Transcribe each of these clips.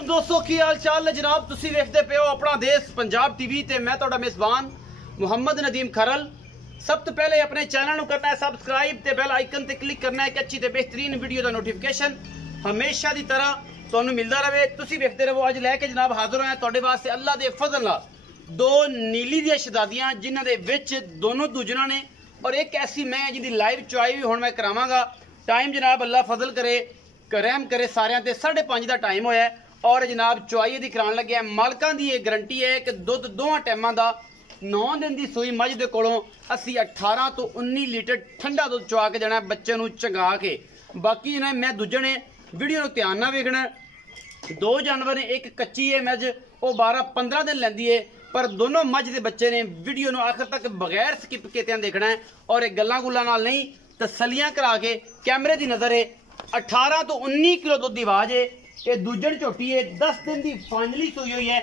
वालेकुम दोस्तों की हाल चाल है जनाब। तुसी वेखदे पे हो अपना देश पंजाब टीवी ते मैं तुहाडा मेजबान मुहम्मद नदीम खरल। सब तो पहले अपने चैनल को करना है सबसक्राइब ते बेल आइकन ते क्लिक करना है कि अच्छी ते बेहतरीन वीडियो का नोटिफिकेशन हमेशा की तरह तुहानू मिलता रहे। तुसी वेखते रहो। अज लैके जनाब हाजिर होया तुहाडे वास्ते अल्लाह दे फजल नाल दो नीली दी शहजादियां जिन्हां दे विच दोनों दूजना ने और एक ऐसी मैं जिंदी लाइव चुआई भी हुण मैं करावांगा। टाइम जनाब अल्लाह फजल करे रहम करे सारियां ते 5:30 का टाइम होया और जनाब चुआई दी कराने लगे। मालकां दी ये गारंटी है कि दुध दोवां टाइमां दा 9 दिन की सूई मझ दे कोलों असी 18 तो 19 लीटर ठंडा दुध चुआ के देना बच्चे नूं चंगा के। बाकी जनाब मैं दूजे ने वीडियो नूं ध्यान नाल वेखना। दो जानवर ने, एक कच्ची है मझ वो 12-15 दिन लैंदी है पर दोनों मझ के बच्चे ने वीडियो नूं आखिर तक बगैर स्किप किए देखना है और एक गल्लां गुल्लां नाल नहीं तसलियां करा के कैमरे की नज़र है। 18 तो 19 किलो दुध की आवाज है। ये दूजन झोटी है 10 दिन की फाइनली सूई हुई है।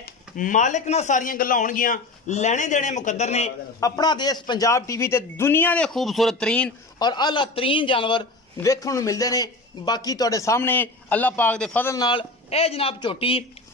मालिक ना सारियां गल्लां होणगियां लेने देने मुकद्दर ने। अपना देश पंजाब टीवी ते दुनिया के खूबसूरत तरीन और आला तरीन जानवर वेखण नूं मिलदे ने। बाकी तुहाडे सामने अल्लाह पाक दे फजल नाल ए जनाब झोटी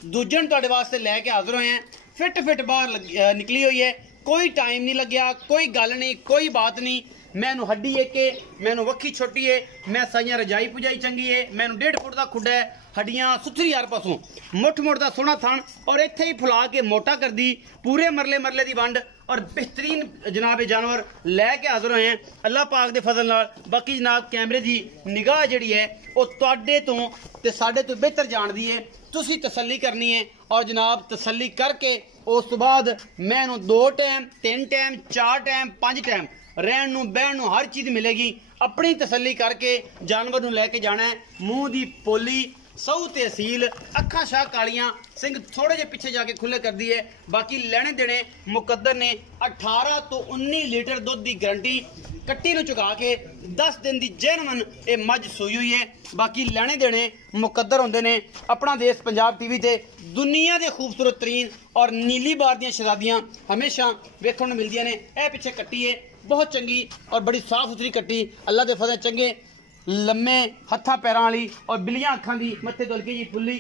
दूजन तुहाडे वास्ते लैके हाजिर होए हैं। फिट बाहर निकली हुई है। कोई टाइम नहीं लग्या, कोई गल नहीं, कोई बात नहीं। मैनू हड्डी एक है, मैनू वक्खी छोटी है, मैं साइयां रजाई पुजाई चंगी है, मैनू 1.5 फुट का खुड्डा है, हड्डियां सुथरी यार पासों मुठ मुठ का सोहना थन और इत्थे ही फुला के मोटा कर दी पूरे मरले की वंड और बेहतरीन जनाब जानवर लैके हाजिर होए हैं अल्लाह पाक दे फजल नाल। बाकी जनाब कैमरे की निगाह जिहड़ी है वो तुहाडे तो ते साडे तो बेहतर जानदी है। तुसी तसल्ली करनी है और जनाब तसल्ली करके उस तो बाद मैनू 2 टाइम 3 टाइम 4 टाइम 5 टाइम रहन नूं बहन नूं हर चीज़ मिलेगी। अपनी तसल्ली करके जानवर नूं लैके जाना है। मूँह दी पोली सऊ तहसील अखा शाह कालियां सिंह थोड़े जे पिछे जाके खुले कर दी है। बाकी लेने देने मुकद्दर ने 18 तो 19 लीटर दुध की गारंटी कट्टी नूं चुका के 10 दिन की जेनवन ये मझ सूई हुई है। बाकी लेने देने मुकद्दर होंदे ने। अपना देश पंजाब टीवी ते दुनिया के खूबसूरत तरीन और नीली बार दी शहजादियां हमेशा वेखण नूं मिलदियां ने। यह पिछे कट्टी है बहुत चंगी और बड़ी साफ सुथरी कट्टी अल्लाह दे फजल चंगे लम्मे हत्थां पैरां वाली और बिलियां अखां दी मत्थे तो हल्की जी फुल्ली।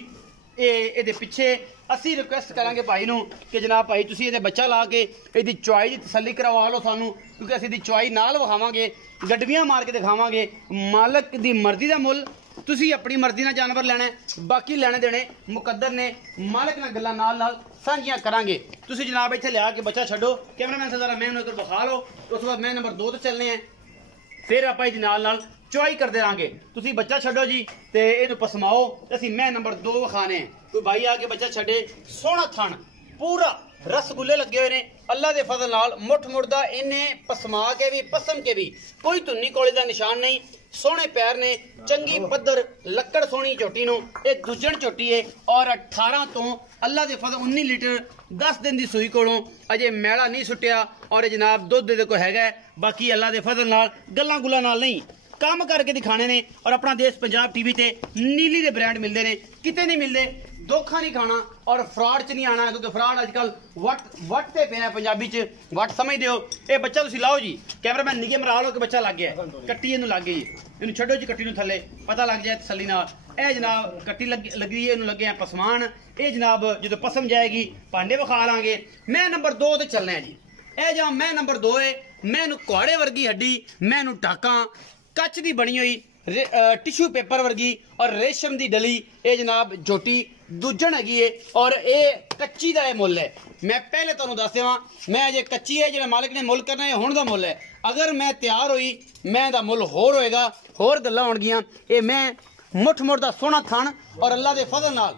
ये पिछे असी रिक्वेस्ट करांगे भाई नूं कि जनाब भाई तुसीं इहदे बच्चा ला के इहदी चुआई की तसल्ली करवा लो सानू क्योंकि असीं इहदी चुआई नाल विखावांगे गड्डियां मार के दिखावांगे। मालक की मर्जी का मुल तुसीं अपनी मर्जी नाल जानवर लैना है। बाकी लेने देने मुकद्दर ने मालक नाल गल्लां नाल सांझियां करांगे। तुसीं जनाब इत्थे लिया के बच्चा छड्डो कैमरामैन से जरा मैं इधर विखा लो उस बाद मैं नंबर 2 ते चलने हैं फिर आपां इहदी नाल चुआई करते रहांगे। तुसीं बच्चा छड्डो जी ते इहनूं पसमाओ असीं मैं नंबर 2 विखाने हैं। कोई भाई आके बच्चा छड्डे सोहना थण पूरा रसगुल्ले लगे हुए ने अल्लाह के फजल नाल मुठ मुड़दा इन्हें पसमा के भी पसम के भी कोई धुन्नी कोले का निशान नहीं। सोहने पैर ने चंगी पद्धर लक्कड़ सोहनी झोटी नूं ये दूजन झोटी है और 18 तो अल्लाह के फजल 19 लीटर 10 दिन की सूई कोलों अजे मैला नहीं सुटिया और जनाब दुध दे कोई हैगा। बाकी अल्लाह के फजल नाल गल्लां गुल्लां नाल नहीं काम करके दिखाने ने और अपना देश पंजाब टीवी ते नीली दे ब्रांड मिलते हैं किते नहीं मिलते। धोखा नहीं खाना और फ्रॉड च नहीं आना क्योंकि फ्रॉड अजकल वट ते पे पंजाबी च वट समझते हो। ये बच्चा तुसीं लाओ जी कैमरामैन निगे मरा लो कि बच्चा लग गया कट्टी इनू लग गई इनू छड्डो जी कट्टी नूं थल्ले पता लग जाए तसल्ली नाल। ए जनाब कट्टी लगी है इनू लगे हैं पसमान। ये जनाब जो पसम जाएगी भांडे विखा लांगे। मैं नंबर 2 ते चलना है जी। ए जा मैं नंबर 2 है मैं घोड़े वर्गी हड्डी मैं टाका कच की बनी हुई टिश्यू पेपर वर्गी और रेशम की डली ये जनाब झोटी दूजन हैगी है और ये कच्ची का मुल है। मैं पहले तुहानूं दस देवां मैं अजे कच्ची है जो मालिक ने मुल करना है हुण दा मुल है। अगर मैं तैयार हुई मैं दा मुल होर होएगा होर गल्लां होणगियां। ये मैं मुठ मुठ दा सोहना थण और अल्लाह दे फजल नाल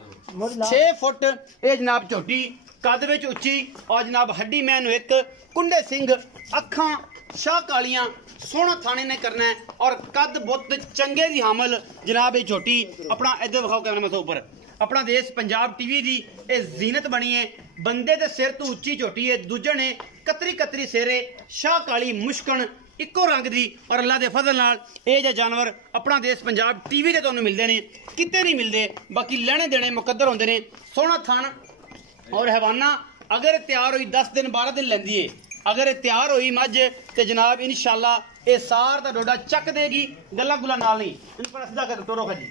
6 फुट ये जनाब झोटी कद विच उच्ची और जनाब हड्डी मैनू एक कुंडे सिंह अखां शाह कालियां सोहना थाने ने करना है और कद बुत चंगे दी हामल जनाब ये झोटी अपना इधर विखाओ कैमरा मसो ऊपर अपना देश पंजाब टीवी की ये जीनत बनी है। बंदे के सिर तो उच्ची झोटी है दूजन है कतरी कतरी सेरे शाह काली मुश्कन इको रंग की और अल्लाह के फजल नाल ये जो जानवर अपना देश पंजाब टीवी के तुहानूं मिलते हैं किते नहीं मिलते। बाकी लेने देने मुकद्दर होंदे ने। सोहना थन और हैवाना अगर तैयार हुई 10 दिन 12 दिन लैंदी है। अगर तैयार हुई मझ तो जनाब इंशाअल्लाह ये सार का डोडा चक देगी गल्लां गुल्लां नाल नहीं। इन पर सीधा कर तोरो जी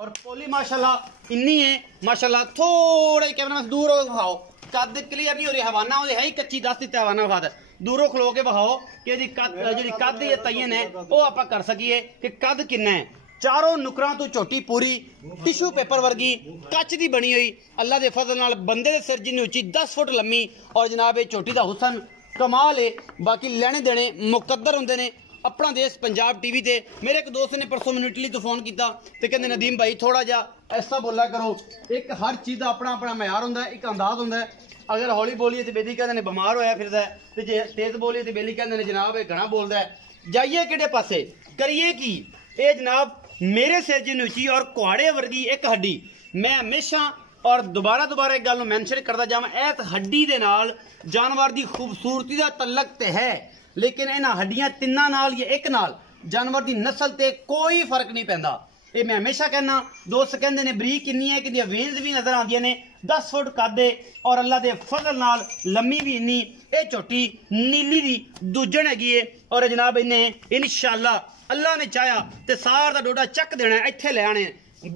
और पोली माशाल्लाह इन्नी है माशाल्लाह। थोड़े कैमरा में दूर दिखाओ, कद क्लियर नहीं हो रही, हवाना है ही कच्ची दस दिता हवाना विखा दूरों खलो के विखाओ कि जी कद तयन है वो आप कर सकीए कि कद किन्ना है। चारों नुकरां तो झोटी पूरी टिशू पेपर वर्गी कच की बनी हुई, अल्लाह के फजल नाल बंदे दे सिर जिन्नी उची 10 फुट लम्मी। और जनाब ये झोटी का हुसन कमाल है। बाकी लेने देने मुकद्दर होंदे ने। अपना देश पंजाब टीवी ते मेरे एक दोस्त ने परसों मैनूं इटली तो फोन किया तो कहते नदीम भाई थोड़ा जा ऐसा बोला करो। एक हर चीज़ का अपना अपना म्यार होंदा है, एक अंदाज होंदा है। अगर हौली बोलीए तो बेली कहते बीमार होया फिरदा है, ते जे तेज बोलीए तो बेली कहते जनाब ये घना बोलदा है। जाइए किहड़े पासे करिए की। ये जनाब मेरे सिर जिन्नी उची और कुहाड़े वर्गी एक हड्डी। मैं हमेशा और दोबारा एक गल मैंशन करता जावां, इस हड्डी दे नाल जानवर की खूबसूरती का तलक तो है, लेकिन इन्हां हड्डियां तिन्नां नाल या एक नाल जानवर की नस्ल ते कोई फर्क नहीं पैंदा। ये मैं हमेशा कहना। दोस्त कहते हैं बरीक किन्नी है कि वेन्स भी नजर आदियां ने, 10 फुट कद और अल्लाह के फजल नाल लम्मी भी इन्नी। ये झोटी नीली दी दूजन हैगी है और जनाब इन्हें इंशाअल्लाह अल्लाह ने चाहा तो सार का डोडा चक देना है, इत्थे ले आने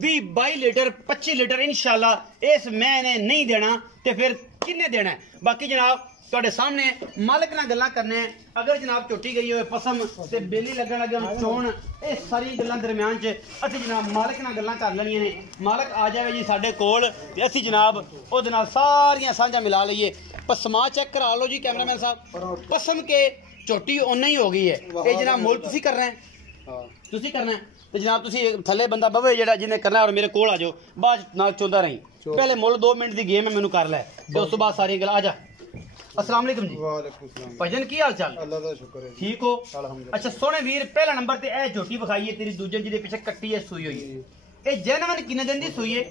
20-22 लीटर 25 लीटर इंशाअल्लाह। इस मैं ने नहीं देना तो फिर किन्ने देना है। बाकी जनाब तुहाडे सामने मालिक नाल गल्लां करने। अगर जनाब झोटी गई हो पसम ते बेली लगन लगे चोण, ये सारी गल्लां दरम्यान च असीं जनाब मालिक नाल गल्लां कर लैणियां ने। मालिक आ जाए जी साडे कोल ते असीं जनाब ओहदे नाल सारियां सांझां मिला लईए। पसमा चेक करा लो जी कैमरामैन साहब। पसम के झोटी उन्ना ही हो गई है। ये जनाब मुल तुसीं करना है, तुसीं करना है तो जनाब तुसीं थल्ले बंदा बवे जेड़ा जिन्हें करना और मेरे कोल आ जाओ, बाद नाल चोंदा रही। पहले मुल 2 मिनट की गेम है, मैनू कर लै ते उस तो बाद सारी गल्लां। आ जा। अस्सलाम वालेकुम जी। वालेकुम सलाम भजन की हाल चाल? अल्लाह दा शुक्र है, ठीक हो? अल्हम्दुलिल्लाह। अच्छा सोने वीर पहला नंबर ते ए झोटी विखाई है तेरी, दूजे जिहदे पीछे कट्टी है सूई हुई है। ये जैनवन किन्ने दिन दी सूई है,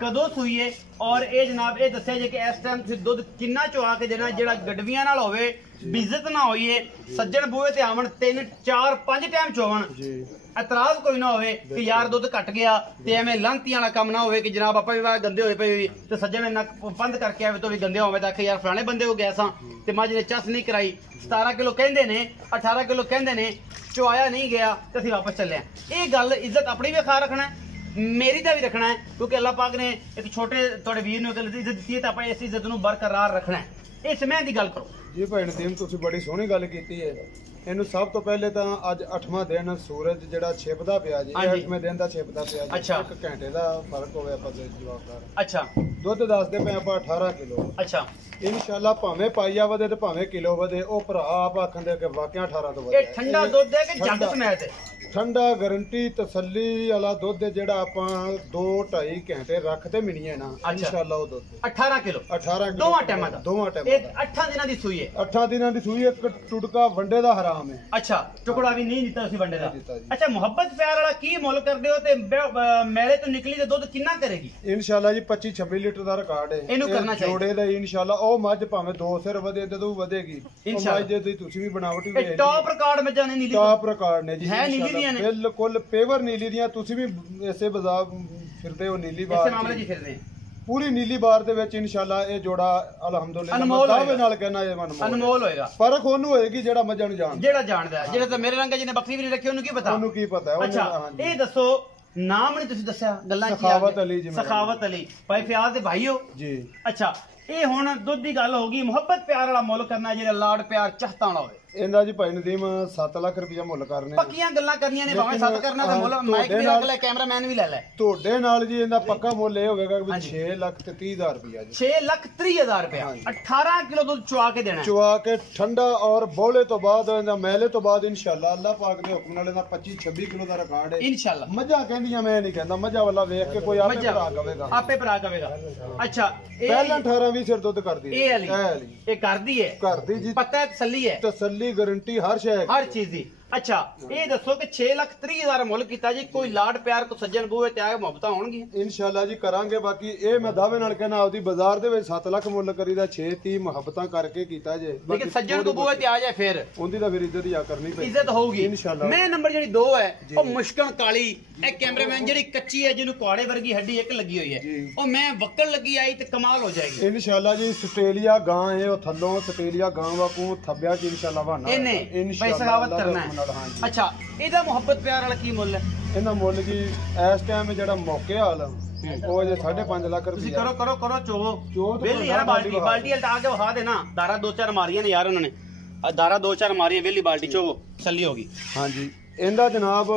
कदों सूई है और ये जनाब ये दस्सिया जे कि इस टाइम तुसीं दुध किन्ना चुआ के देना जेड़ा गडवियां नाल होवे, बिज़त ना होईए, सज्जन बूहे ते आवन 3 4 5 टाइम चोवन, एतराज कोई ना होवे कि यार दुध घट गया ते एवें लांती वाला काम ना होवे कि जनाब आपां भी गंदे होए पे ते सज्जन ने नक बंद करके आवे तो भी गंदे होवे तां यार फलाने बंदे हो गया सां ते मझ ने चस नहीं कराई। 17 किलो कहंदे ने, 18 किलो कहंदे ने, चुआया नहीं गया ते असीं वापस चले आ। ये गल इज्जत अपनी भी खा रखना है, मेरी दा भी रखना है, क्योंकि अल्लाह पाक ने एक छोटे थोड़े वीर नूं इज्जत दी है तो आपां इस इज्जत नूं बरकरार रखना है। इस मैं दी गल करो जी भाई नदीम, तुसीं बड़ी सोहनी गल कीती है। ਇਹਨੂੰ ਸਭ ਤੋਂ ਪਹਿਲੇ ਤਾਂ ਅੱਜ 8ਵਾਂ ਦਿਨ ਸੂਰਜ ਜਿਹੜਾ ਛਿਪਦਾ ਪਿਆ ਜੀ, 8ਵੇਂ ਦਿਨ ਦਾ ਛਿਪਦਾ ਪਿਆ ਜੀ। ਅੱਛਾ। 1 ਘੰਟੇ ਦਾ ਫਰਕ ਹੋਵੇ ਆਪਾਂ ਦੇ ਜਵਾਬਦਾਰ। ਅੱਛਾ। ਦੁੱਧ ਦੱਸਦੇ ਪਏ ਆਪਾਂ 18 ਕਿਲੋ। ਅੱਛਾ। ਇਨਸ਼ਾਅੱਲਾ ਭਾਵੇਂ ਪਾਈਆ ਵਧੇ ਤੇ ਭਾਵੇਂ ਕਿਲੋ ਵਧੇ, ਉਹ ਭਰਾ ਆਪ ਆਖਣ ਦੇ ਕਿ ਵਾਕਿਆ 18 ਤੋਂ ਵਧੇ। ਇਹ ਠੰਡਾ ਦੁੱਧ ਹੈ ਕਿ ਜੱਗ ਸਮੈਤ ਹੈ? ਠੰਡਾ ਗਾਰੰਟੀ ਤਸੱਲੀ ਵਾਲਾ ਦੁੱਧ ਜਿਹੜਾ ਆਪਾਂ 2-2.5 ਘੰਟੇ ਰੱਖਦੇ ਮਿਣੀਏ ਨਾ, ਇਨਸ਼ਾਅੱਲਾ ਉਹ ਦੁੱਧ 18 ਕਿਲੋ 18 ਕਿਲੋ ਦੋਵਾਂ ਟਾਈਮਾਂ ਦਾ। ਦੋਵਾਂ ਟਾਈਮਾਂ ਇਹ 8 ਦਿਨਾਂ ਦੀ ਸੂਈ ਹੈ। 8 ਦਿਨਾਂ ਦੀ ਸੂਈ। ਇੱਕ ਟੁਟਕਾ ਵੰਡੇ ਦਾ ਹਰਾਮ ਹੈ। ਅੱਛਾ, ਟੁਕੜਾ ਵੀ ਨਹੀਂ ਦਿੱਤਾ ਤੁਸੀਂ ਵੰਡੇ ਦਾ। ਅੱਛਾ, ਮੁਹੱਬਤ ਪਿਆਰ ਵਾਲਾ ਕੀ ਮੁੱਲ ਕਰਦੇ ਹੋ ਤੇ ਮੈਲੇ ਤੋਂ ਨਿਕਲੀ ਤੇ ਦੁੱਧ ਕਿੰਨਾ ਕਰੇਗੀ? ਇਨਸ਼ਾਅੱਲਾ ਜੀ 25-26 ਲੀਟਰ ਦਾ ਰਿਕਾਰਡ ਹੈ ਇਹਨੂੰ ਕਰਨਾ ਚਾਹੀਦਾ ਜੋੜੇ ਦਾ। ਇਨਸ਼ਾਅੱਲਾ ਉਹ ਮੱਝ ਭਾਵੇਂ 2 ਸਿਰ ਵਧੇ ਜਦੋਂ ਵਧੇਗੀ ਇਨਸ਼ਾਅੱਲਾ। ਮੱਝ ਦੇ ਤੁਸੀਂ ਵੀ ਬਣਾਵਟੀ ਵੇਖ ਟੌਪ ਰਿਕਾਰਡ ਮੱਝਾਂ ਨੇ ਨੀਲੀ, ਟੌਪ ਰਿਕਾਰਡ ਨੇ ਜੀ, ਹੈ ਨੀਲੀ ਦੀਆਂ ਨੇ ਬਿਲਕੁਲ ਪੇਵਰ ਨੀਲੀ ਦੀਆਂ। ਤੁਸੀਂ ਵੀ ਇਸੇ ਬਾਜ਼ਾਰ ਫਿਰਦੇ ਹੋ ਨੀਲੀ ਬਾਰ, ਇਸੇ ਮਾਮਲੇ 'ਚ ਫਿਰਦੇ ਪੂਰੀ ਨੀਲੀ ਬਾਰ ਦੇ ਵਿੱਚ ਇਨਸ਼ਾਅੱਲਾ ਇਹ ਜੋੜਾ ਅਲਹਮਦੁਲਿਲਾ ਦਾਅਵੇ ਨਾਲ ਕਹਿਣਾ ਇਹ ਅਨਮੋਲ ਹੋਏਗਾ। ਫਰਕ ਉਹਨੂੰ ਹੋਏਗੀ ਜਿਹੜਾ ਮੱਝਾਂ ਨੂੰ ਜਾਣਦਾ, ਜਿਹੜਾ ਜਾਣਦਾ। ਜਿਹੜਾ ਤਾਂ ਮੇਰੇ ਰੰਗ ਜਿਹਨੇ ਬੱਕਰੀ ਵੀ ਨਹੀਂ ਰੱਖੀ ਉਹਨੂੰ ਕੀ ਪਤਾ, ਉਹਨੂੰ ਕੀ ਪਤਾ। ਅੱਛਾ, ਇਹ ਦੱਸੋ ਨਾਮ ਨਹੀਂ ਤੁਸੀਂ ਦੱਸਿਆ ਗੱਲਾਂ ਕੀ? ਸਖਾਵਤ ਅਲੀ ਜੀ। ਸਖਾਵਤ ਅਲੀ ਭਾਈ ਫਿਆਜ਼ ਦੇ ਭਾਈ ਹੋ ਜੀ। ਅੱਛਾ, ਇਹ ਹੁਣ ਦੁੱਧ ਦੀ ਗੱਲ ਹੋ ਗਈ। ਮੁਹੱਬਤ ਪਿਆਰ ਵਾਲਾ ਮੁੱਲ ਕਰਨਾ, ਜਿਹੜਾ ਲਾਡ ਪਿਆਰ ਚਾਹਤਾਂ ਵਾਲਾ ਹੋਵੇ। ਇਹਦਾ ਜੀ ਭਾਈ ਨਦੀਮ 7 ਲੱਖ ਰੁਪਇਆ ਮੁੱਲ ਕਰਨੇ। ਪੱਕੀਆਂ ਗੱਲਾਂ ਕਰਨੀਆਂ ਨੇ, ਭਾਵੇਂ 7 ਕਰਨਾ ਤੇ ਮੁੱਲ ਮਾਈਕ ਵੀ ਰੱਖ ਲੈ, ਕੈਮਰਾਮੈਨ ਵੀ ਲੈ ਲੈ। ਤੁਹਾਡੇ ਨਾਲ ਜੀ ਇਹਦਾ ਪੱਕਾ ਮੁੱਲ ਇਹ ਹੋਵੇਗਾ ਕਿ 6,30,000 ਰੁਪਇਆ ਜੀ। 6,30,000 ਰੁਪਇਆ 18 ਕਿਲੋ ਦੁੱਧ ਚੁਆ ਕੇ ਦੇਣਾ, ਚੁਆ ਕੇ ਠੰਡਾ ਔਰ ਬੋਲੇ ਤੋਂ ਬਾਅਦ ਇਹਦਾ ਮੈਲੇ ਤੋਂ ਬਾਅਦ ਇਨਸ਼ਾਅੱਲਾ ਅੱਲਾਹ ਪਾਕ ਦੇ ਹੁਕਮ ਨਾਲ ਇਹਦਾ 25-26 ਕਿਲੋ ਦਾ ਰਿਕਾਰਡ ਹੈ ਇਨਸ਼ਾਅੱਲਾ। ਮੱਝਾਂ ਕਹਿੰਦੀਆਂ, ਮੈਂ ਨਹੀਂ ਕਹਿੰਦਾ, ਮੱਝਾਂ ਵਾਲਾ ਵੇਖ ਕੇ ਕੋਈ ਆਪੇ ਭਰਾ ਕਵੇਗਾ, ਆਪੇ ਭਰਾ ਕਵੇਗਾ। ਅੱਛਾ, ਪਹਿਲਾਂ 18-20 ਸਿਰ ਦੁੱਧ ਕਰਦੀ ਇਹ ਵਾਲੀ ਇਹ ਕਰਦੀ ਹੈ, ਕਰਦੀ ਜੀ। ਪਤਾ ਹੈ, ਤਸੱਲੀ ਹੈ, ਤਸੱਲੀ ਗਾਰੰਟੀ ਹਰ हर चीज दी। अच्छा, ये दसो कि 6,30,000 मुल किया जी, कोई लाड प्यार को सज्जन बूहे ते आए मुहब्बत होणगी इंशाअल्लाह जी करांगे। बाकी ये मैं दावे नाल कहना आपदी बाजार दे विच 7 लाख मुल करीदा, 6-30 मुहब्बतां करके कीता जे। लेकिन सज्जन को बूहे ते आ जाए फिर उंदी दा फिर इज्जत ही करनी पे, इज्जत होगी इंशाअल्लाह। मैं नंबर जेडी 2 है ओ मुश्किल काली, ए कैमरामैन जेडी कच्ची है जिन्हों कुआड़े वर्गी हड्डी एक लगी हुई है, ओ मैं वक्कल लगी आई ते कमाल हो जाएगी इंशाअल्लाह जी। ऑस्ट्रेलिया गां है, ओ थल्लों ऑस्ट्रेलिया गां वाकू थब्बिया च इंशाअल्लाह बहाना इन्हें भाई सखावत करना है। ਨਾਲ। ਹਾਂਜੀ ਅੱਛਾ, ਇਹਦਾ ਮੁਹੱਬਤ ਪਿਆਰ ਵਾਲਾ ਕੀ ਮੁੱਲ ਹੈ? ਇਹਦਾ ਮੁੱਲ ਜੀ ਇਸ ਟਾਈਮ ਜਿਹੜਾ ਮੌਕੇ ਹਾਲ ਉਹ ਜੇ 5.5 ਲੱਖ ਤੁਸੀਂ ਰੁਪਏ। ਕਰੋ ਚੋਵੋ ਚੋ ਤਾਂ ਵੇਲੀ ਯਾਰ, ਬਾਲਟੀ ਵਿਖਾ ਬਾਲਟੀ ਹਲਟਾ ਕੇ ਵਿਖਾ ਦੇ ਨਾ। ਦਾਰਾ 2-4 ਮਾਰੀਆਂ ਨੇ ਯਾਰ ਉਹਨਾਂ ਨੇ, ਦਾਰਾ 2-4 ਮਾਰੀਆਂ, ਵੇਲੀ ਬਾਲਟੀ ਚੋਵੋ ਸੱਲੀ ਹੋ ਗਈ। ਹਾਂਜੀ ਇਹਦਾ ਜਨਾਬ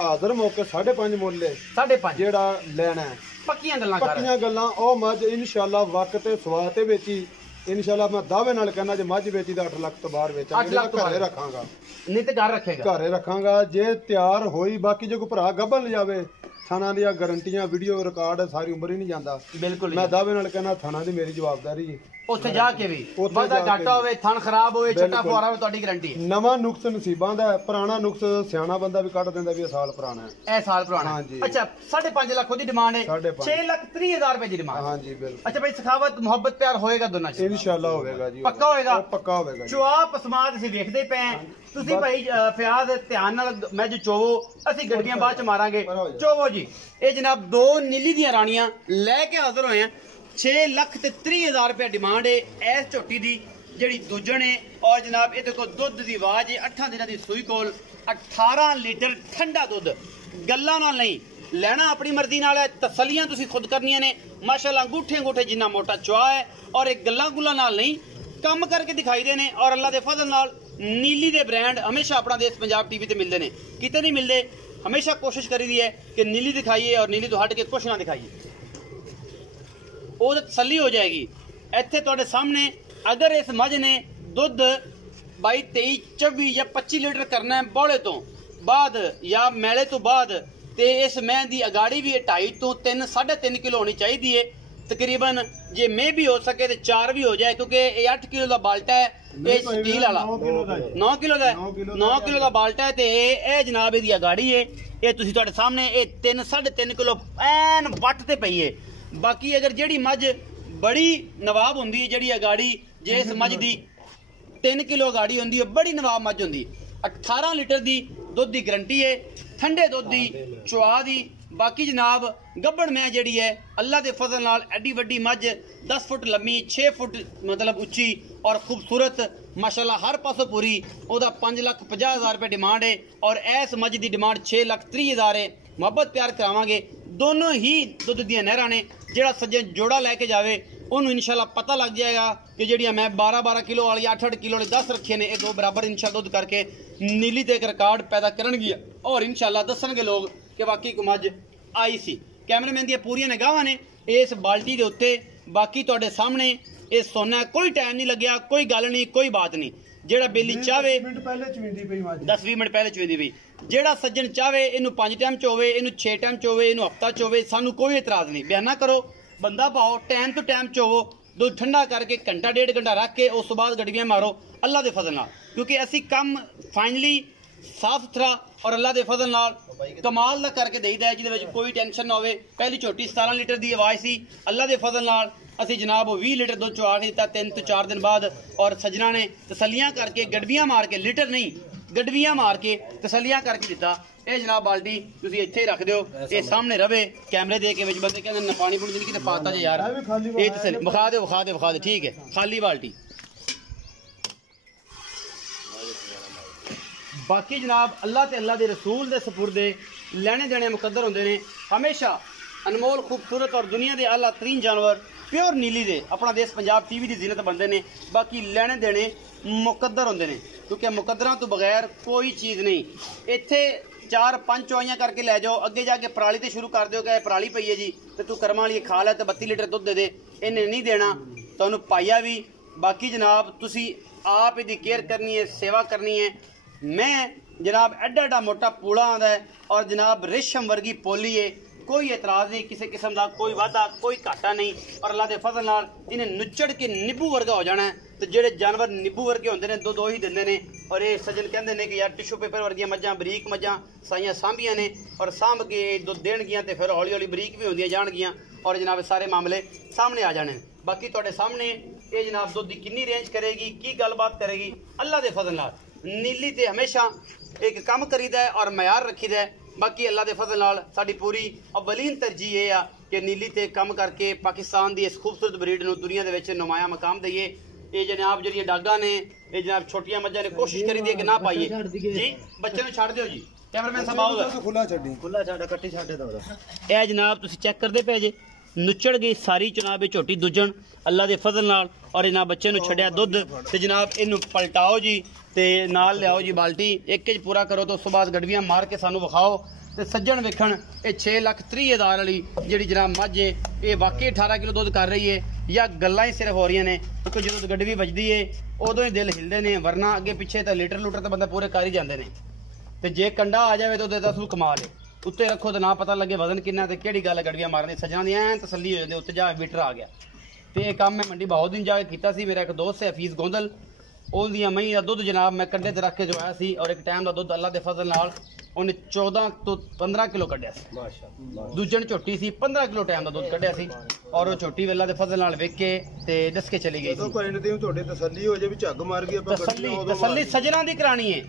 ਹਾਜ਼ਰ ਮੌਕੇ 5.5 ਮੁੱਲ ਹੈ 5.5 ਜਿਹੜਾ ਲੈਣਾ ਹੈ। ਪੱਕੀਆਂ ਗੱਲਾਂ ਕਰ। ਪੱਕੀਆਂ ਗੱਲਾਂ। ਉਹ ਮੱਝ ਇਨਸ਼ਾਅੱਲਾ ਵਕਤ ਤੇ ਸਵਾਦ ਤੇ ਵੇਚੀ, ਇਨਸ਼ਾਅੱਲਾ ਮੈਂ ਦਾਅਵੇ ਨਾਲ ਕਹਿਣਾ ਜੇ ਮੱਝ ਵੇਚੀ ਤਾਂ 8 ਲੱਖ ਤੋਂ ਬਾਹਰ ਵੇਚਾਂਗੇ। 8 ਲੱਖ ਤੋਂ ਘਰੇ ਰੱਖਾਂਗਾ, ਨਹੀਂ ਤੇ ਘਰ ਰੱਖੇਗਾ। ਘਰੇ ਰੱਖਾਂਗਾ ਜੇ ਤਿਆਰ ਹੋਈ। ਬਾਕੀ ਜੇ ਕੋਈ ਭਰਾ ਗੱਭਣ ਲਿਜਾਵੇ, ਥਾਣਾ ਦੀਆਂ ਗਾਰੰਟੀਆਂ ਵੀਡੀਓ ਰਿਕਾਰਡ ਸਾਰੀ ਉਮਰ ਹੀ ਨਹੀਂ ਜਾਂਦਾ। ਬਿਲਕੁਲ ਮੈਂ ਦਾਅਵੇ ਨਾਲ ਕਹਿਣਾ ਥਾਣਾ ਦੀ ਮੇਰੀ ਜਵਾਬਦਾਰੀ ਹੈ। ਉੱਥੇ ਜਾ ਕੇ ਵੀ ਉੱਥੇ ਵਾਧਾ ਜਾ ਕੇ ਘਾਟਾ ਹੋਵੇ, ਥਣ ਖਰਾਬ ਹੋਵੇ, ਚੱਟਾ ਬਿਲਕੁਲ। ਫੁਆਰਾ ਹੋਵੇ, ਤੁਹਾਡੀ ਗਾਰੰਟੀ ਹੈ। ਨਵਾਂ ਨੁਕਸ ਨਸੀਬਾਂ ਦਾ ਹੈ, ਪੁਰਾਣਾ ਨੁਕਸ ਸਿਆਣਾ ਬੰਦਾ ਵੀ ਕੱਢ ਦਿੰਦਾ ਵੀ ਇਹ ਸਾਲ ਪੁਰਾਣਾ ਹੈ। ਇਹ ਸਾਲ ਪੁਰਾਣਾ। ਹਾਂਜੀ। ਅੱਛਾ, 5.5 ਲੱਖ ਉਹਦੀ ਡਿਮਾਂਡ ਹੈ, 5.5 6,30,000 ਰੁਪਏ ਦੀ ਡਿਮਾਂਡ। ਹਾਂਜੀ ਬਿਲਕੁਲ। ਅੱਛਾ ਭਾਈ, ਸਖਾਵਤ ਮੁਹੱਬਤ ਪਿਆਰ ਹੋਏਗਾ ਦੋਨਾਂ ਚ? ਇਨਸ਼ਾਅੱਲਾ ਹੋਵੇਗਾ ਜੀ। ਪੱਕਾ ਹੋਏਗਾ? ਉਹ ਪੱਕਾ ਹੋਵੇਗਾ ਜੀ। ਚੁਆਪ ਪਸਮਾਦ ਅਸੀਂ ਵੇਖਦੇ ਪਏ ਆਂ। ਤੁਸੀਂ ਭਾਈ ਫਿਆਜ਼ ਧਿਆਨ ਨਾਲ ਮੈਚ ਚੋਵੋ, ਅਸੀਂ ਗੱਡੀਆਂ ਬਾਅਦ ਚ ਮਾਰਾਂਗੇ। ਚੋਵੋ ਜੀ। ਇਹ ਜਨਾਬ 2 ਨੀਲੀ ਦੀਆਂ ਰਾਣੀਆਂ ਲੈ ਕੇ ਹਾਜ਼ਰ ਹੋਏ ਆ। 6,30,000 ਰੁਪਏ ਡਿਮਾਂਡ ਹੈ ਇਸ ਝੋਟੀ ਦੀ, ਜਿਹੜੀ ਦੂਜਣ ਹੈ। ਔਰ ਜਨਾਬ ਇਹਦੇ ਕੋਲ ਦੁੱਧ ਦੀ ਆਵਾਜ਼ ਹੈ, 8 ਦਿਨਾਂ ਦੀ ਸੂਈ ਕੋਲ, 18 ਲੀਟਰ ਠੰਡਾ ਦੁੱਧ। ਗੱਲਾਂ ਨਾਲ ਨਹੀਂ ਲੈਣਾ, ਆਪਣੀ ਮਰਜ਼ੀ ਨਾਲ ਹੈ। ਤਸੱਲੀਆਂ ਤੁਸੀਂ ਖੁਦ ਕਰਨੀਆਂ ਨੇ। ਮਾਸ਼ਾਅੱਲਾ ਅੰਗੂਠੇ ਜਿੰਨਾ ਮੋਟਾ ਚੁਆ ਹੈ। ਔਰ ਇਹ ਗੱਲਾਂ ਗੁੱਲਾਂ ਨਾਲ ਨਹੀਂ, ਕੰਮ ਕਰਕੇ ਦਿਖਾਈ ਦੇ ਨੇ। ਔਰ ਅੱਲਾ ਦੇ ਫਜ਼ਲ ਨਾਲ ਨੀਲੀ ਦੇ ਬ੍ਰਾਂਡ ਹਮੇਸ਼ਾ ਆਪਣਾ ਦੇਸ਼ ਪੰਜਾਬ ਟੀਵੀ ਤੇ ਮਿਲਦੇ ਨੇ, ਕਿਤੇ ਨਹੀਂ ਮਿਲਦੇ। ਹਮੇਸ਼ਾ ਕੋਸ਼ਿਸ਼ ਕਰੀਦੀ ਹੈ ਕਿ ਨੀਲੀ ਦਿਖਾਈਏ ਔਰ ਨੀਲੀ ਤੋਂ ਹਟ ਕੇ ਕੁਛ ਨਾ ਦਿਖਾਈਏ, ਉਹ ਤਸੱਲੀ ਹੋ ਜਾਏਗੀ। ਇੱਥੇ ਤੁਹਾਡੇ ਸਾਹਮਣੇ ਅਗਰ ਇਸ ਮੱਝ ਨੇ ਦੁੱਧ 22, 23, 24 ਜਾਂ 25 ਲੀਟਰ ਕਰਨਾ ਹੈ ਬੋਲੇ ਤੋਂ ਬਾਅਦ ਜਾਂ ਮੈਲੇ ਤੋਂ ਬਾਅਦ, ਤੇ ਇਸ ਮੈਂ ਦੀ ਅਗਾੜੀ ਵੀ 2.5 ਤੋਂ 3, 3.5 ਕਿਲੋ ਹੋਣੀ ਚਾਹੀਦੀ ਹੈ ਤਕਰੀਬਨ। ਜੇ ਮੈਂ ਵੀ ਹੋ ਸਕੇ ਤੇ 4 ਵੀ ਹੋ ਜਾਏ, ਕਿਉਂਕਿ ਇਹ 8 ਕਿਲੋ ਦਾ ਬਾਲਟਾ ਹੈ, ਇਹ ਸਟੀਲ ਵਾਲਾ 9 ਕਿਲੋ ਦਾ 9 ਕਿਲੋ ਦਾ ਬਾਲਟਾ ਹੈ। ਤੇ ਇਹ ਜਨਾਬ ਇਹਦੀ ਅਗਾੜੀ ਹੈ। ਇਹ ਤੁਸੀਂ ਤੁਹਾਡੇ ਸਾਹਮਣੇ ਇਹ 3, 3.5 ਕਿਲੋ ਐਨ ਵੱਟ ਤੇ ਪਈ ਹੈ। ਬਾਕੀ ਅਗਰ ਜਿਹੜੀ ਮੱਝ ਬੜੀ ਨਵਾਬ ਹੁੰਦੀ ਹੈ, ਜਿਹੜੀ ਅਗਾੜੀ ਜੇ ਇਸ ਮੱਝ ਦੀ 3 ਕਿਲੋ ਅਗਾੜੀ ਹੁੰਦੀ ਹੈ, ਬੜੀ ਨਵਾਬ ਮੱਝ ਹੁੰਦੀ। 18 ਲੀਟਰ ਦੀ ਦੁੱਧ ਦੀ ਗਰੰਟੀ ਹੈ, ਠੰਡੇ ਦੁੱਧ ਦੀ, ਚੁਆ ਦੀ। ਬਾਕੀ ਜਨਾਬ ਗੱਬੜ ਮੈਂ ਜਿਹੜੀ ਹੈ ਅੱਲਾ ਦੇ ਫਜ਼ਲ ਨਾਲ ਐਡੀ ਵੱਡੀ ਮੱਝ, 10 ਫੁੱਟ ਲੰਮੀ, 6 ਫੁੱਟ ਮਤਲਬ ਉੱਚੀ ਔਰ ਖੂਬਸੂਰਤ ਮਾਸ਼ਾਅੱਲਾ ਹਰ ਪਾਸੋਂ ਪੂਰੀ। ਉਹਦਾ 5,50,000 ਰੁਪਏ ਡਿਮਾਂਡ ਹੈ ਔਰ ਇਸ ਮੱਝ ਦੀ ਡਿਮਾਂਡ 6,30,000 ਹੈ। ਮੁਹੱਬਤ ਪਿਆਰ ਕਰਾਵਾਂਗੇ। ਦੋਨੋਂ ਹੀ ਦੁੱਧ ਦੀਆਂ ਨਹਿਰਾਂ ਨੇ। ਜਿਹੜਾ ਸੱਜਣ ਜੋੜਾ ਲੈ ਕੇ ਜਾਵੇ ਉਹਨੂੰ ਇਨਸ਼ਾਅੱਲਾ ਪਤਾ ਲੱਗ ਜਾਏਗਾ ਕਿ ਜਿਹੜੀਆਂ ਮੈਂ 12 ਕਿਲੋ ਵਾਲੀ 8 ਕਿਲੋ ਵਾਲੀ 10 ਰੱਖੇ ਨੇ, ਇਹ ਦੋ ਬਰਾਬਰ ਇਨਸ਼ਾਅੱਲਾ ਦੁੱਧ ਕਰਕੇ ਨੀਲੀ ਤੇ ਇੱਕ ਰਿਕਾਰਡ ਪੈਦਾ ਕਰਨਗੀਆਂ ਔਰ ਇਨਸ਼ਾਅੱਲਾ ਦੱਸਣਗੇ ਲੋਕ ਕਿ ਵਾਕਈ ਕੋ ਮੱਝ ਆਈ ਸੀ। ਕੈਮਰਾਮੈਨ ਦੀਆਂ ਪੂਰੀਆਂ ਨਿਗਾਹਾਂ ਨੇ ਇਸ ਬਾਲਟੀ ਦੇ ਉੱਤੇ। ਬਾਕੀ ਤੁਹਾਡੇ ਸਾਹਮਣੇ ਇਹ ਸੋਨਾ, ਕੋਈ ਟਾਈਮ ਨਹੀਂ ਲੱਗਿਆ, ਕੋਈ ਗੱਲ ਨਹੀਂ, ਕੋਈ ਬਾਤ ਨਹੀਂ। ਜਿਹੜਾ ਬੇਲੀ ਚਾਵੇ 10 ਮਿੰਟ ਪਹਿਲੇ ਚਵਿੰਦੀ ਪਈ ਮੱਝ, 10-20 ਮਿੰਟ ਪਹਿਲੇ ਚੁਵੇਦੀ ਪਈ। ਜਿਹੜਾ ਸੱਜਣ ਚਾਵੇ ਇਹਨੂੰ 5 ਟਾਈਮ ਚ ਹੋਵੇ, ਇਹਨੂੰ 6 ਟਾਈਮ ਚ ਹੋਵੇ, ਇਹਨੂੰ ਹਫਤਾ ਚ ਹੋਵੇ, ਸਾਨੂੰ ਕੋਈ ਇਤਰਾਜ਼ ਨਹੀਂ। ਬਿਆਨਾ ਕਰੋ, ਬੰਦਾ ਪਾਓ, ਟਾਈਮ ਤੋਂ ਟਾਈਮ ਚ ਹੋਵੋ। ਦੁੱਧ ਠੰਡਾ ਕਰਕੇ ਘੰਟਾ 1.5 ਘੰਟਾ ਰੱਖ ਕੇ ਉਸ ਤੋਂ ਬਾਅਦ ਗੜਵੀਆਂ ਮਾਰੋ ਅੱਲਾ ਦੇ ਫਜ਼ਲ ਨਾਲ, ਕਿਉਂਕਿ ਅਸੀਂ ਕੰਮ ਫਾਈਨਲੀ ਸਾਫ ਸੁਥਰਾ ਔਰ ਅੱਲਾ ਦੇ ਫਜ਼ਲ ਨਾਲ ਕਮਾਲ ਦਾ ਕਰਕੇ ਦੇਈਦਾ, ਜਿਹਦੇ ਵਿੱਚ ਕੋਈ ਟੈਨਸ਼ਨ ਨਾ ਹੋਵੇ। ਪਹਿਲੀ ਝੋਟੀ 17 ਲੀਟਰ ਦੀ ਆਵਾਜ਼ ਸੀ। ਅੱਲਾ ਦੇ ਫਜ਼ਲ ਨਾਲ ਅਸੀਂ ਜਨਾਬ 20 ਲੀਟਰ ਦੁੱਧ ਚੁਆ ਕੇ ਦਿੱਤਾ 3 ਤੋਂ 4 ਦਿਨ ਬਾਅਦ। ਔਰ ਸੱਜਣਾ ਨੇ ਤਸੱਲੀਆਂ ਕਰਕੇ ਗੜਵੀਆਂ ਮਾਰ ਕੇ, ਲੀਟਰ ਨਹੀਂ ਗੜਵੀਆਂ ਮਾਰ ਕੇ ਤਸੱਲੀਆਂ ਕਰਕੇ ਦਿੱਤਾ। ਇਹ ਜਨਾਬ ਬਾਲਟੀ ਤੁਸੀਂ ਇੱਥੇ ਹੀ ਰੱਖ ਦਿਓ, ਇਹ ਸਾਹਮਣੇ ਰਵੇ ਕੈਮਰੇ ਦੇ ਕੇ। ਵਿੱਚ ਬੰਦੇ ਕਹਿੰਦੇ ਨਾ ਪਾਣੀ ਪੂਣੀ ਕਿਤੇ ਪਾਤਾ ਜੇ ਯਾਰ, ਇਹ ਤਸੱਲੀ ਵਿਖਾ ਦਿਓ। ਠੀਕ ਹੈ, ਖਾਲੀ ਬਾਲਟੀ। ਬਾਕੀ ਜਨਾਬ ਅੱਲਾ ਤੇ ਅੱਲਾ ਦੇ ਰਸੂਲ ਦੇ ਸਪੁਰਦੇ ਲੈਣੇ ਦੇਣੇ ਮੁਕੱਦਰ ਹੁੰਦੇ ਨੇ। ਹਮੇਸ਼ਾ ਅਨਮੋਲ ਖੂਬਸੂਰਤ ਔਰ ਦੁਨੀਆ ਦੇ ਆਲਾ ਤਰੀਨ ਜਾਨਵਰ ਪਿਓਰ ਨੀਲੀ ਦੇ ਆਪਣਾ ਦੇਸ਼ ਪੰਜਾਬ ਟੀਵੀ ਦੀ ਜ਼ਿਨਤ ਬਣਦੇ ਨੇ। ਬਾਕੀ ਲੈਣੇ ਦੇਣੇ ਮੁਕੱਦਰ ਹੁੰਦੇ ਨੇ, ਕਿਉਂਕਿ ਮੁਕੱਦਰਾਂ ਤੋਂ ਬਗੈਰ ਕੋਈ ਚੀਜ਼ ਨਹੀਂ। ਇੱਥੇ 4-5 ਚੁਆਈਆਂ ਕਰਕੇ ਲੈ ਜਾਓ, ਅੱਗੇ ਜਾ ਕੇ ਪਰਾਲੀ ਤੇ ਸ਼ੁਰੂ ਕਰ ਦਿਓ ਕਿ ਪਰਾਲੀ ਪਈ ਹੈ ਜੀ ਤੇ ਤੂੰ ਕਰਮਾਂ ਵਾਲੀ ਖਾ ਲੈ ਤੇ 32 ਲੀਟਰ ਦੁੱਧ ਦੇ ਦੇ। ਇਹਨੇ ਨਹੀਂ ਦੇਣਾ ਤੁਹਾਨੂੰ ਪਾਇਆ ਵੀ। ਬਾਕੀ ਜਨਾਬ ਤੁਸੀਂ ਆਪ ਇਹਦੀ ਕੇਅਰ ਕਰਨੀ ਹੈ, ਸੇਵਾ ਕਰਨੀ ਹੈ। ਮੈਂ ਜਨਾਬ ਐਡਾ ਮੋਟਾ ਪੂਲਾ ਆਉਂਦਾ ਹੈ ਔਰ ਜਨਾਬ ਰੇਸ਼ਮ ਵਰਗੀ ਪੋਲੀ ਹੈ। ਕੋਈ ਇਤਰਾਜ਼ ਨਹੀਂ, ਕਿਸੇ ਕਿਸਮ ਦਾ ਕੋਈ ਵਾਧਾ, ਕੋਈ ਘਾਟਾ ਨਹੀਂ। ਔਰ ਅੱਲਾ ਦੇ ਫਜ਼ਲ ਨਾਲ ਇਹਨੇ ਨੁੱਚੜ ਕੇ ਨਿੰਬੂ ਵਰਗਾ ਹੋ ਜਾਣਾ ਹੈ। ਤੇ ਜਿਹੜੇ ਜਾਨਵਰ ਨਿੰਬੂ ਵਰਗੇ ਹੁੰਦੇ ਨੇ ਦੁੱਧ ਉਹੀ ਦਿੰਦੇ ਨੇ। ਔਰ ਇਹ ਸੱਜਣ ਕਹਿੰਦੇ ਨੇ ਕਿ ਯਾਰ ਟਿਸ਼ੂ ਪੇਪਰ ਵਰਗੀਆਂ ਮੱਝਾਂ, ਬਰੀਕ ਮੱਝਾਂ ਸਾਈਆਂ ਸਾਂਭੀਆਂ ਨੇ ਔਰ ਸਾਂਭ ਕੇ ਦੁੱਧ ਦੇਣਗੀਆਂ ਤੇ ਫਿਰ ਹੌਲੀ ਬਰੀਕ ਵੀ ਹੁੰਦੀਆਂ ਜਾਣਗੀਆਂ ਔਰ ਜਨਾਬ ਸਾਰੇ ਮਾਮਲੇ ਸਾਹਮਣੇ ਆ ਜਾਣੇ। ਬਾਕੀ ਤੁਹਾਡੇ ਸਾਹਮਣੇ ਇਹ ਜਨਾਬ ਦੁੱਧ ਦੀ ਕਿੰਨੀ ਰੇਂਜ ਕਰੇਗੀ, ਕੀ ਗੱਲਬਾਤ ਕਰੇਗੀ, ਅੱਲਾ ਦੇ ਫਜ਼ਲ ਨਾਲ। ਨੀਲੀ ਤੇ ਹਮੇਸ਼ਾ ਇੱਕ ਕੰਮ ਕਰੀਦਾ ਹੈ ਔਰ ਮਿਆਰ ਰੱਖੀਦਾ ਹੈ। ਬਾਕੀ ਅੱਲਾ ਦੇ ਫਜ਼ਲ ਨਾਲ ਸਾਡੀ ਪੂਰੀ ਅਵਲੀਨ ਤਰਜੀਹ ਇਹ ਆ ਕਿ ਨੀਲੀ ਤੇ ਕੰਮ ਕਰਕੇ ਪਾਕਿਸਤਾਨ ਦੀ ਇਸ ਖੂਬਸੂਰਤ ਬਰੀਡ ਨੂੰ ਦੁਨੀਆ ਦੇ ਵਿੱਚ ਨੁਮਾਇਆ ਮਕਾਮ ਦਈਏ। ये जनाब जी डागा ने ये जनाब छोटियां मज्जां ने कोशिश करी दी कि ना पाइए जी बच्चे नु छड़ दियो जी कैमरामैन साहब आओ खुला छड़ा कट्टी छाड़े दो ए जनाब तुसी चेक करदे पे जे नुचड़ गई सारी जनाब ये झोटी दुजन अल्लाह दे फजल नाल और इना बच्चे नु छड़िया दुध ते जनाब इनु पलटाओ जी ते नाल लियाओ जी बाल्टी एक च पूरा करो तो उस बाद गड़वियां मार के सानू विखाओ ते सज्जन वेखण ये 6,30,000 वाली जिहड़ी जनाब मझ है ये वाकई 18 किलो दुध कर रही है या गल्लां ही सिर्फ हो रही ने क्योंकि जो गड्डी बजदी है उदों ही दिल हिलदे ने वरना अगे पिछे तो लीटर लूटर तो बंदा पूरे कर ही जाते हैं ते जे कंडा आ जाए तो दस कमाल है उत्ते रखो तो ना पता लगे वजन किन्ना ते केड़ी गल गड़वियां मारनी सजना दी ऐन तसल्ली हो जाती उत्ते जा मीटर आ गया तो ये काम मैं मंडी बहुत दिन जाके किया सी मेरा एक दोस्त है हफीज गोंदल उन्दियां मई का दुध जनाब मैं कंडे ते रख के जो आया सी और एक टाइम का दुध अल्लाह के फजल नाल उन्हें 14 तो 15 किलो कढ़िया दूजन झोटी सी 15 किलो टाइम का दुध कढ़िया सी और वो झोटी अल्लाह के फजल नाल वेख के ते दस के चली गई तसल्ली हो जाए भी झग मार गई तसल्ली सजना दी करानी है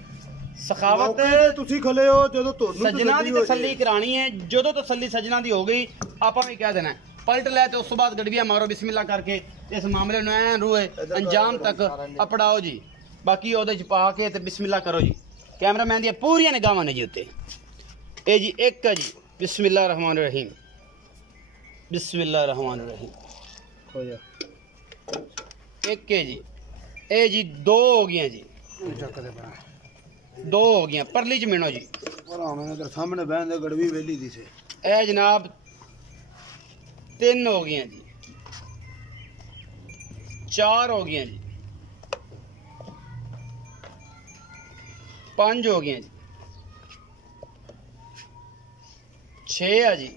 सखावत तुसी खले हो जदों तोनू सजना दी तसल्ली करानी है जदों तसल्ली सजना दी हो गई आपा भी कह देना पलट लै तो उस बाद गड़वियां मारो बिस्मिल्लाह करके इस मामले नूं ऐन रूए अंजाम तक अपड़ाओ जी बाकी ओदे च पा के ते बिस्मिल्लाह करो जी कैमरामैन दी पूरी निगाहां ने जी उत्ते ए जी एक है जी बिस्मिल्लाह रहमान रहीम बिस्मिल्लाह रहमान रहीम हो जा एक है जी ए जी दो हो गई जी दो हो गई परली च मिनो जी सामने बहन दे गड़वी वेली दी से ए जनाब 3 हो गई जी 4 हो गई जी 5 हो गई जी 6 है जी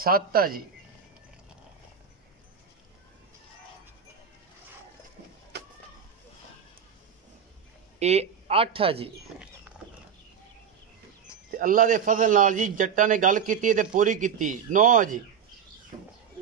7 है जी 8 है जी अल्लाह दे फजल नाल जी जट्टा ने गल कीती ते पूरी कीती 9 है जी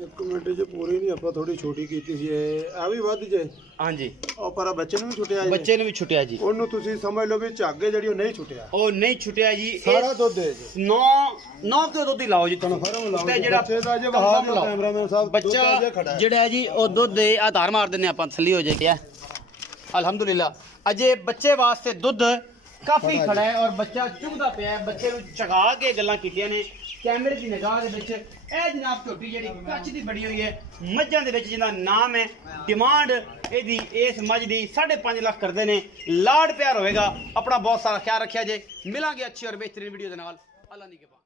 एक मिनट च पूरी नहीं ਆਪਾਂ थोड़ी छोटी ਕੀਤੀ ਸੀ ਇਹ ਆ ਵੀ ਵੱਧ ਜੇ हां जी ਉਹ ਪਰ ਬੱਚੇ ਨੂੰ ਵੀ ਛੁੱਟਿਆ ਜੀ ਬੱਚੇ ਨੂੰ ਵੀ ਛੁੱਟਿਆ ਜੀ ਉਹਨੂੰ ਤੁਸੀਂ ਸਮਝ ਲਓ ਵੀ ਝਾਗੇ ਜਿਹੜੀ ਉਹ ਨਹੀਂ ਛੁੱਟਿਆ ਉਹ ਨਹੀਂ ਛੁੱਟਿਆ ਜੀ ਸਾਰਾ ਦੁੱਧ ਹੈ ਜੀ 9 ਕਿਲੋ ਦੁੱਧ ਹੀ ਲਾਓ ਜੀ ਕਨਫਰਮ ਲਾਓ ਤੇ ਜਿਹੜਾ ਬੱਚੇ ਦਾ ਜੇ ਵਹਾ ਦਿਓ ਕੈਮਰਾਮੈਨ ਸਾਹਿਬ ਬੱਚਾ ਜਿਹੜਾ ਜੀ ਉਹ ਦੁੱਧ ਦੇ ਆਧਾਰ ਮਾਰ ਦਿੰਨੇ ਆਪਾਂ ਤਸੱਲੀ ਹੋ ਜਾਏ ਅਲਹਮਦੁਲਿਲਾ ਅਜੇ ਬੱਚੇ ਵਾਸਤੇ ਦੁੱਧ ਕਾਫੀ ਖੜਾ ਹੈ और ਬੱਚਾ ਚੁਗਦਾ ਪਿਆ ਹੈ ਬੱਚੇ ਨੂੰ ਚਗਾ ਕੇ ਗੱਲਾਂ ਕੀਤੀਆਂ ਨੇ कैमरे की निगाह दे विच ए जनाब झोटी जिहड़ी कच्च दी बड़ी हुई है मझां दे विच जिहदा नाम है डिमांड एदी इस मझ दी 5.5 लाख करदे ने लाड प्यार होएगा अपना बहुत सारा ख्याल रखिया जे मिलांगे अच्छी और बेहतरीन वीडियो दे नाल अल्लाह नी के